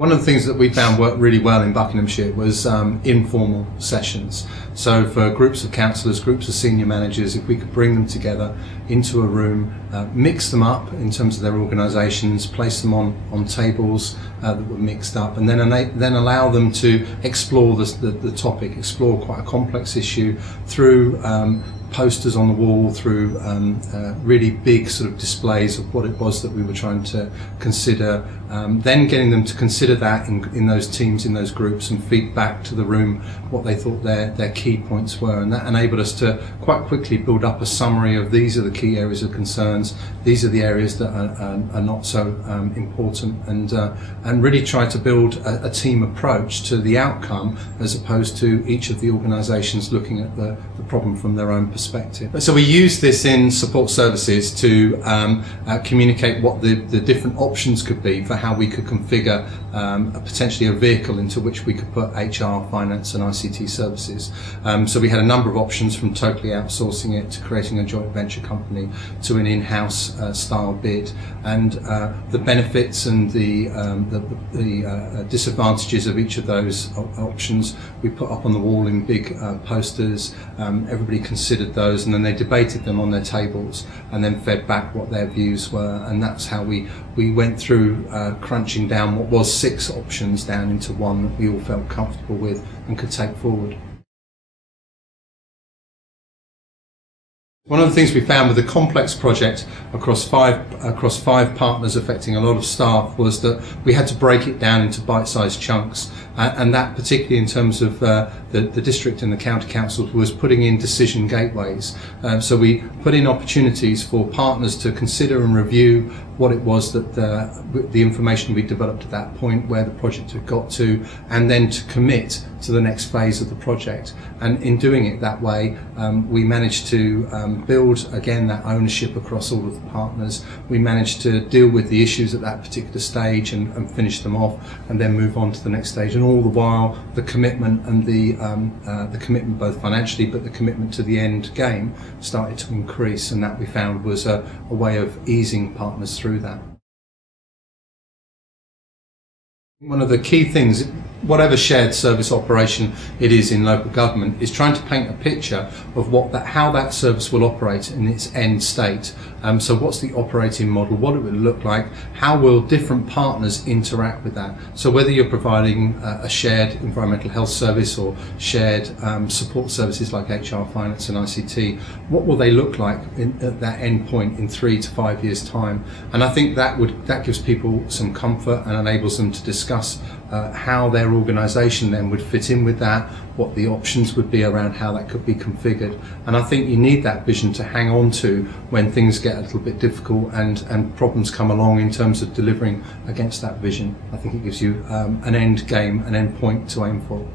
One of the things that we found worked really well in Buckinghamshire was informal sessions. So for groups of councillors, groups of senior managers, if we could bring them together into a room, mix them up in terms of their organisations, place them on tables that were mixed up, and then allow them to explore the topic, explore quite a complex issue through posters on the wall, through really big sort of displays of what it was that we were trying to consider, then getting them to consider that in those teams, in those groups, and feed back to the room what they thought their key points were, and that enabled us to quite quickly build up a summary of these are the key areas of concerns, these are the areas that are not so important, and really try to build a team approach to the outcome as opposed to each of the organisations looking at the problem from their own perspective. So we use this in support services to communicate what the different options could be for how we could configure potentially a vehicle into which we could put HR, finance and ICT services. So we had a number of options, from totally outsourcing it to creating a joint venture company to an in-house style bid, and the benefits and the disadvantages of each of those options we put up on the wall in big posters. Everybody considered those, and then they debated them on their tables and then fed back what their views were, and that's how we went through crunching down what was 6 options down into one that we all felt comfortable with and could take forward. One of the things we found with a complex project across five partners affecting a lot of staff was that we had to break it down into bite-sized chunks, and that particularly in terms of the district and the county council was putting in decision gateways. So we put in opportunities for partners to consider and review what it was that the information we developed at that point, where the project had got to, and then to commit to the next phase of the project. And in doing it that way, we managed to build again that ownership across all of the partners. We managed to deal with the issues at that particular stage and finish them off, and then move on to the next stage. And all the while, the commitment and the commitment both financially, but the commitment to the end game started to increase, and that we found was a way of easing partners through that. One of the key things, whatever shared service operation it is in local government, is trying to paint a picture of how that service will operate in its end state. So what's the operating model, what it will look like, how will different partners interact with that. So whether you're providing a shared environmental health service or shared support services like HR, finance and ICT, what will they look like at that end point in 3 to 5 years' time? And I think that gives people some comfort and enables them to discuss how their organisation then would fit in with that, what the options would be around how that could be configured. And I think you need that vision to hang on to when things get a little bit difficult and problems come along in terms of delivering against that vision. I think it gives you an end game, an end point to aim for.